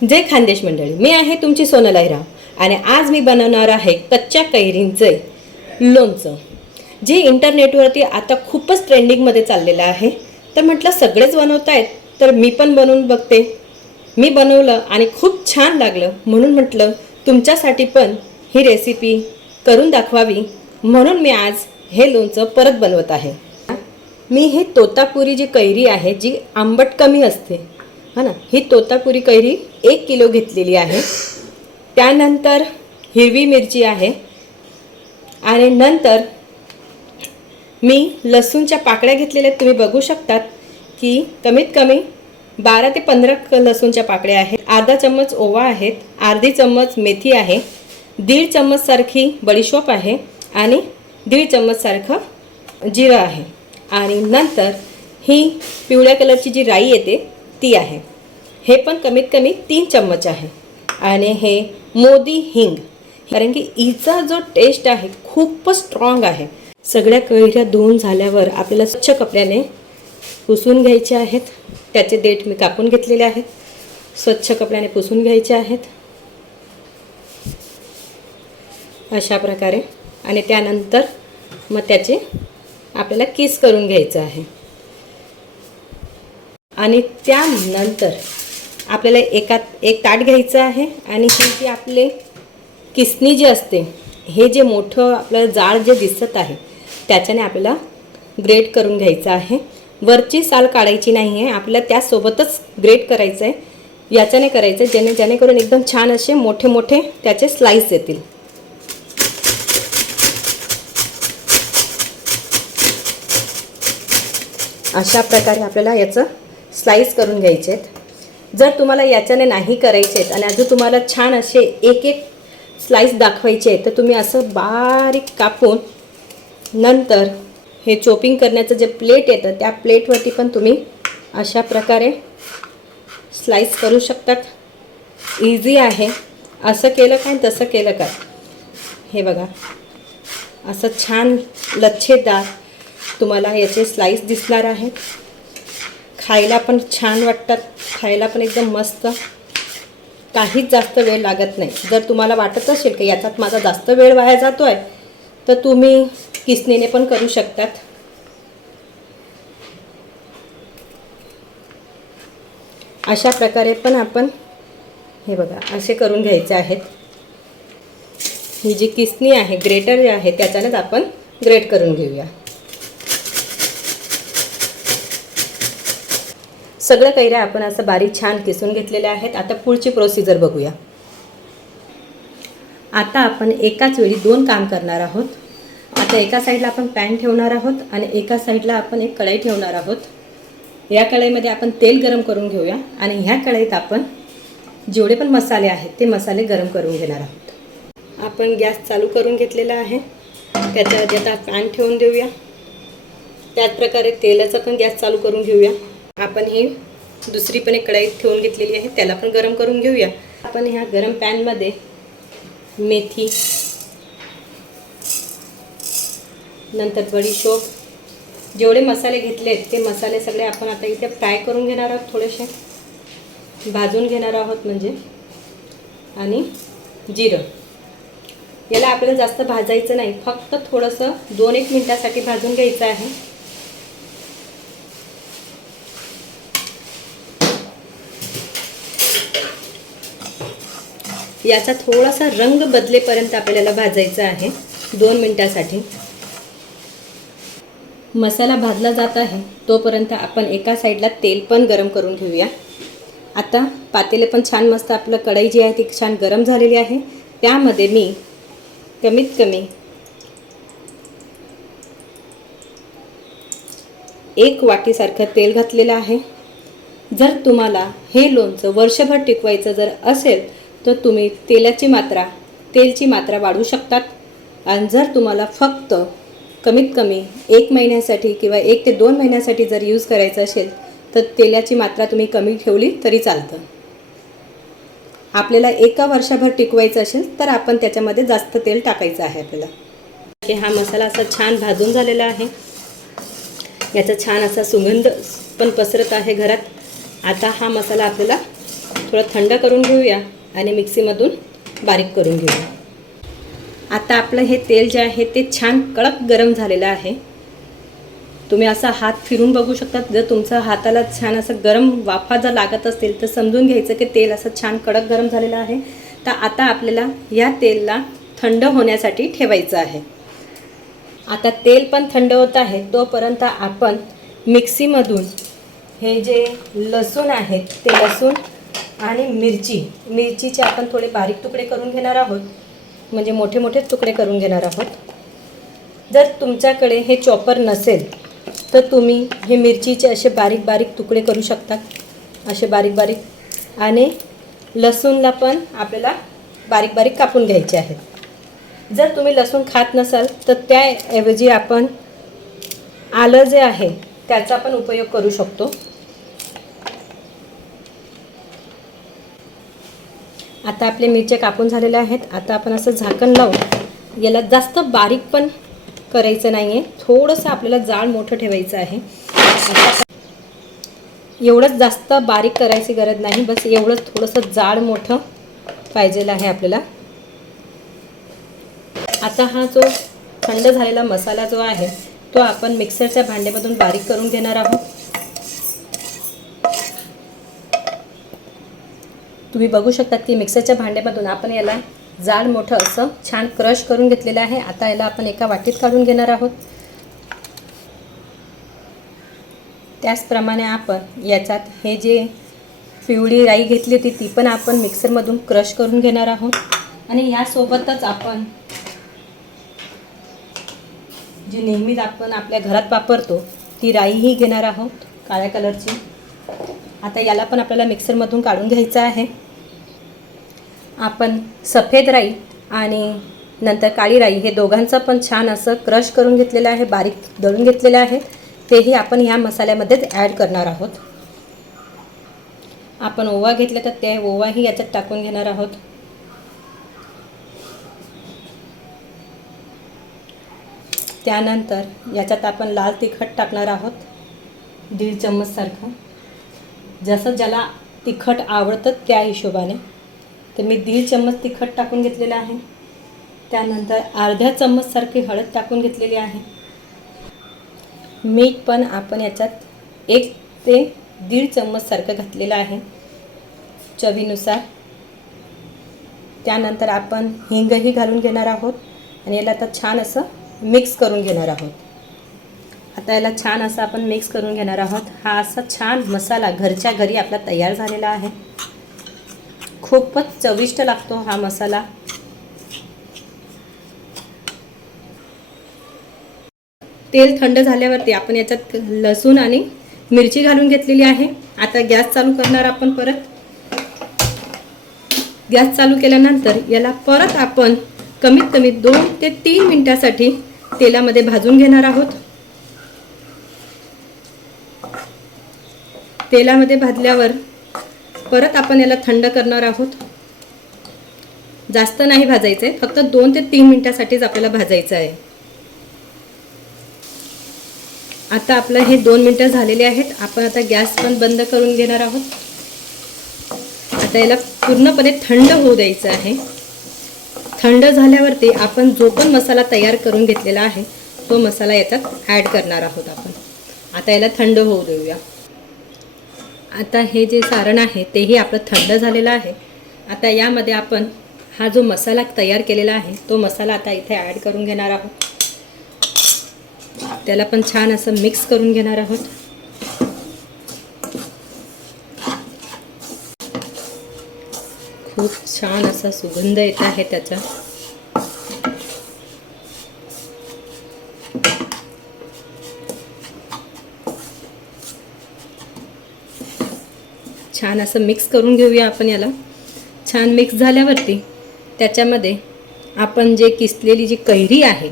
जय खानदेश मंडळी, मी आहे तुमची सोनल अहिराव आणि आज मी बनवणार आहे कच्च्या कैरींचे लोणचं, जे इंटरनेटवरती आता खूपच ट्रेंडिंगमध्ये चाललेलं आहे। तर म्हटलं सगळेच बनवतायत तर मी पण बनवून बघते। मी बनवलं आणि खूप छान लागलं, म्हणून म्हटलं तुमच्यासाठी पण ही रेसिपी करून दाखवावी, म्हणून मी आज हे लोणचं परत बनवत आहे। मी ही तोतापुरी जी कैरी आहे, जी आंबट कमी असते है ना, ही तोतापुरी कैरी 1 किलो घेतलेली आहे। त्यानंतर हिरवी मिरची आहे आणि नंतर मी लसूणच्या पाकळ्या घेतलेल्या, तुम्ही बघू शकतात की कमीत कमी 12 ते 15 लसूणच्या पाकळ्या आहेत। अर्धा चम्मच ओवा आहेत, अर्धी चम्मच मेथी आहे, 1.5 चम्मच सारखी बडीशोप आहे आणि 1.5 चम्मच सारखं जिरं आहे आणि नंतर ही पिवळ्या कलरची जी राई येते ती आहे, हे पण कमीत कमी 3 चम्मच आहे आणि हे मोदी हिंग, कारण की हिचा जो टेस्ट आहे खूपच स्ट्रॉंग आहे। सगळ्या कैऱ्या धुवून झाल्यावर आपल्याला स्वच्छ कपड्याने पुसून घ्यायचे आहेत। त्याचे देठ मी कापून घेतलेले आहेत, स्वच्छ कपड्याने पुसून घ्यायचे आहेत अशा प्रकारे। आणि त्यानंतर मग त्याचे आपल्याला किस करून घ्यायचं आहे आणि त्यानंतर आपल्याला एक ताट घ्यायचं आहे आणि हे जे आपले किसणी जे असते, हे जे मोठं आपल्याला जाळ जे दिसत आहे त्याच्याने आपल्याला ग्रेट करून घ्यायचं आहे। वरची साल काढायची नाही आहे, आपल्याला त्यासोबतच ग्रेट करायचं आहे। याच्याने करायचं जेणेकरून एकदम छान असे मोठे मोठे त्याचे स्लाइस येतील। अशा प्रकारे आपल्याला याचं स्लाइस करून घ्यायचे आहेत। जर तुम्हाला याच्याने नाही करायचे आहेत आणि अजून तुम्हाला छान असे एक एक स्लाइस दाखवायचे आहेत, तर तुम्ही असं बारीक कापून नंतर हे चॉपिंग करण्याचं जे प्लेट येतं त्या प्लेटवरती पण तुम्ही अशा प्रकारे स्लाइस करू शकतात। इझी आहे, असं केलं काय तसं केलं काय, हे बघा असं छान लच्छेदार तुम्हाला याचे स्लाइस दिसणार आहेत। खायला पण छान वाटतात, खायला पण एकदम मस्त, काहीच जास्त वेळ लागत नाही। जर तुम्हाला वाटत असेल की याच्यात माझा जास्त वेळ वाया जातोय, तर तुम्ही किसणीने पण करू शकतात। अशा प्रकारे पण आपण हे बघा असे करून घ्यायचे आहेत। ही जी किसणी आहे, ग्रेटर जे आहे, त्याच्यानेच आपण ग्रेट करून घेऊया। सगळ्या कैऱ्या आपण असं बारीक छान किसून घेतलेल्या आहेत। आता पुढची प्रोसिजर बघूया। आता आपण एकाच वेळी 2 काम करणार आहोत। आता एका साईडला आपण पॅन ठेवणार आहोत आणि एका साईडला आपण एक कढई ठेवणार आहोत। या कढईमध्ये आपण तेल गरम करून घेऊया आणि ह्या कढईत आपण जेवढे पण मसाले आहेत ते मसाले गरम करून घेणार आहोत। आपण गॅस चालू करून घेतलेला आहे, त्याच्यावरती आता पॅन ठेवून देऊया। त्याच प्रकारे तेलाचा पण गॅस चालू करून घेऊया। आपण ही दुसरी पण एक कढई ठेवून घेतलेली आहे, त्याला पण गरम करून घेऊया। आपण ह्या गरम पॅनमध्ये मेथी, नंतर बडीशोप, जेवढे मसाले घेतलेत ते मसाले सगळे आपण आता इथे फ्राय करून घेणार आहोत, थोडेसे भाजून घेणार आहोत म्हणजे। आणि जिरं, याला आपल्याला जास्त भाजायचं नाही, फक्त थोडंसं 2-1 मिनिटासाठी भाजून घ्यायचं आहे। याचा थोडासा रंग बदलेपर्यंत आपल्याला भाजायचा आहे 2 मिनिटासाठी। मसाला भाजला जात आहे तोपर्यंत आपण एका साईडला तेल पण गरम करून घेऊया। आता पातेले पण छान मस्त, आपलं कढई जी आहे ती छान गरम झालेली आहे। त्यामध्ये मी कमीत कमी 1 वाटीसारखं तेल घातलेलं आहे। जर तुम्हाला हे लोणचं वर्षभर टिकवायचं जर असेल तर तुम्ही तेलची मात्रा वाढवू शकतात। आणि जर तुम्हाला फक्त कमीत कमी 1 महिन्यासाठी किंवा 1 ते 2 महिन्यासाठी जर यूज करायचं असेल तर तेलाची मात्रा तुम्ही कमी ठेवली तरी चालतं। आपल्याला 1 वर्षभर टिकवायचं असेल तर आपण त्याच्यामध्ये जास्त तेल टाकायचं आहे आपल्याला। हा मसाला असा छान भाजून झालेला आहे, याचा छान असा सुगंध पण पसरत आहे घरात। आता हा मसाला आपल्याला थोडं थंड करून घेऊया आणि मिक्सीमधून बारीक करून घेऊया. आता आपलं हे तेल जे आहे ते छान कडक गरम झालेलं आहे. तुम्ही असा हात फिरून बघू शकता. जर तुमच्या हाताला छान असं गरम वाफा जर लागत असतील तर समजून घ्यायचं की तेल असं छान कडक गरम झालेलं आहे. तर आता आपल्याला या तेलला थंड होण्यासाठी ठेवायचं आहे. आता तेल पण थंड होत आहे तोपर्यंत आपण मिक्सीमधून हे जे लसूण आहेत ते लसूण आणि मिरचीचे आपण थोडे बारीक तुकडे करून घेणार आहोत. म्हणजे मोठे मोठे तुकडे करून घेणार आहोत. जर तुमच्याकडे हे चॉपर नसेल तर तुम्ही हे मिरचीचे असे बारीक बारीक तुकडे करू शकता. असे बारीक बारीक. आणि लसूणला पण आपल्याला बारीक बारीक कापून घ्यायचे आहेत. जर तुम्ही लसूण खात नसाल तर त्याऐवजी आपण आलं जे आहे त्याचा पण उपयोग करू शकतो. आता आपले मिरच्या कापून झालेल्या आहेत. आता आपण असं झाकण लावून याला जास्त बारीक पण करायचं नाही आहे. थोडंसं आपल्याला जाड मोठं ठेवायचं आहे. एवढंच जास्त बारीक करायची गरज नाही. बस एवढंच थोडंसं जाड मोठं पाहिजेलं आहे आपल्याला. आता हा जो थंड झालेला मसाला जो आहे तो आपण मिक्सरच्या भांड्यामधून बारीक करून घेणार आहोत. तुम्ही बघू शकता की मिक्सरच्या भांड्यामधून आपण याला जाड मोठं असं छान क्रश करून घेतलेलं आहे. आता याला आपण एका वाटीत काढून घेणार आहोत. त्याचप्रमाणे आपण याच्यात हे जे पिवळी राई घेतली होती ती पण आपण मिक्सरमधून क्रश करून घेणार आहोत. आणि यासोबतच आपण जी नेहमीच आपण आपल्या घरात वापरतो ती राईही घेणार आहोत काळ्या कलरची. आता याला पण आपल्याला मिक्सरमधून काढून घ्यायचं आहे. आपण सफेद राई आणि नंतर काळी राई हे दोघांचं पण छान असं क्रश करून घेतलेलं आहे. बारीक दळून घेतलेलं आहे. तेही आपण ह्या मसाल्यामध्येच ॲड करणार आहोत. आपण ओवा घेतला तर ते ओवाही याच्यात टाकून घेणार आहोत. त्यानंतर याच्यात आपण लाल तिखट टाकणार आहोत 1.5 चम्मच सारखं. जसं ज्याला तिखट आवडतं त्या हिशोबाने. तर मी 1.5 चम्मच तिखट टाकून घेतलेलं आहे. त्यानंतर अर्धा चम्मच सारखी हळद टाकून घेतलेली आहे. मीठ पण आपण याच्यात 1 ते 1.5 चम्मच सारखं घातलेलं आहे चवीनुसार. त्यानंतर आपण हिंगही घालून घेणार आहोत आणि याला आता छान असं मिक्स करून घेणार आहोत. आता याला छान असं आपण मिक्स करून घेणार आहोत. हा असा छान मसाला घरच्या घरी आपला तयार झालेला आहे. खूपच चविष्ट लागतो हा मसाला. तेल थंड झाल्यावरती आपण याच्यात लसूण आणि मिरची घालून घेतलेली आहे. आता गॅस चालू करणार आपण परत. गॅस चालू केल्यानंतर याला परत आपण कमीत कमी 2 ते 3 मिनिटासाठी तेलामध्ये भाजून घेणार आहोत. तेलामध्ये भाजल्यावर परत आपण याला थंड करणार आहोत. जास्त नाही भाजायचं आहे. फक्त 2 ते 3 मिनिटासाठीच आपल्याला भाजायचं आहे. आता आपलं हे 2 मिनिटं झालेले आहेत. आपण आता गॅस पण बंद करून घेणार आहोत. आता याला पूर्णपणे थंड होऊ द्यायचं आहे. थंड झाल्यावरती आपण जो पण मसाला तयार करून घेतलेला आहे तो मसाला याच्यात ॲड करणार आहोत आपण. आता याला थंड होऊ देऊया. आता हे जे सारण आहे तेही आपलं थंड झालेलं आहे. आता यामध्ये आपण हा जो मसाला तयार केलेला आहे तो मसाला आता इथे ॲड करून घेणार आहोत. त्याला पण छान असं मिक्स करून घेणार आहोत. खूप छान असा सुगंध येत आहे त्याचा. छान असं मिक्स करून घेऊया आपण याला. छान मिक्स झाल्यावरती त्याच्यामध्ये आपण जे किसलेली जी कैरी आहे,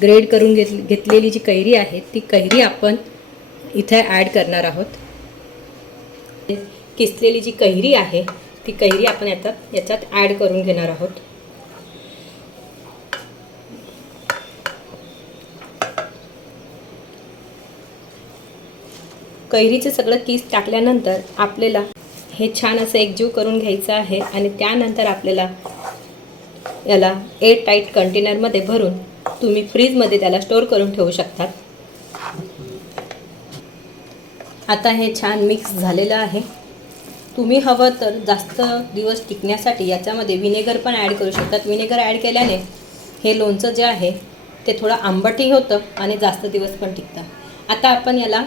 ग्रेड करून घेतलेली जी कैरी आहे ती कैरी आपण इथे ॲड करणार आहोत. किसलेली जी कैरी आहे ती कैरी आपण याच्यात ॲड करून घेणार आहोत. कैरीचे सगळं किस टाकल्यानंतर आपल्याला हे छान असं एकजीव करून घ्यायचं आहे आणि त्यानंतर आपल्याला याला एअर टाईट कंटेनरमध्ये भरून तुम्ही फ्रीजमध्ये त्याला स्टोअर करून ठेवू शकतात. आता हे छान मिक्स झालेलं आहे. तुम्ही हवं तर जास्त दिवस टिकण्यासाठी याच्यामध्ये विनेगर पण ॲड करू शकतात. विनेगर ॲड केल्याने हे लोणचं जे आहे ते थोडं आंबटही होतं आणि जास्त दिवस पण टिकतं. आता आपण याला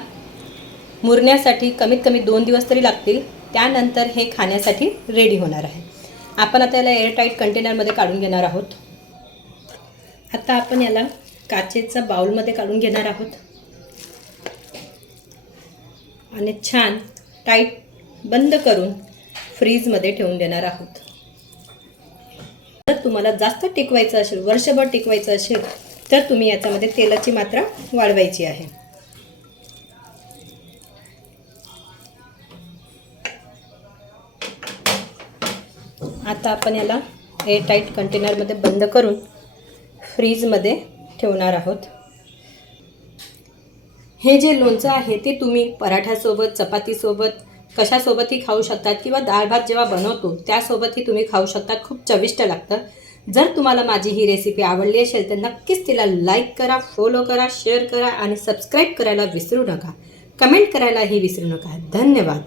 मुरण्यासाठी कमीत कमी 2 दिवस तरी लागतील. त्यानंतर हे खाण्यासाठी रेडी होणार आहे. आपण आता याला एअर टाईट कंटेनरमध्ये काढून घेणार आहोत. आता आपण याला काचेचा बाउलमध्ये काढून घेणार आहोत आणि छान टाईट बंद करून फ्रीजमध्ये ठेवून देणार आहोत. जर तुम्हाला जास्त टिकवायचं असेल, वर्षभर टिकवायचं असेल, तर तुम्ही याच्यामध्ये तेलाची मात्रा वाढवायची आहे. आता आपण याला एअर टाईट कंटेनरमध्ये बंद करून फ्रीजमध्ये ठेवणार आहोत. हे जे लोणचं आहे ते तुम्ही पराठ्यासोबत, चपातीसोबत, कशासोबतही खाऊ शकतात किंवा डाळ भात जेव्हा बनवतो त्यासोबतही तुम्ही खाऊ शकतात. खूप चविष्ट लागतं. जर तुम्हाला माझी ही रेसिपी आवडली असेल तर नक्कीच तिला लाईक करा, फॉलो करा, शेअर करा आणि सबस्क्राईब करायला विसरू नका. कमेंट करायलाही विसरू नका. धन्यवाद.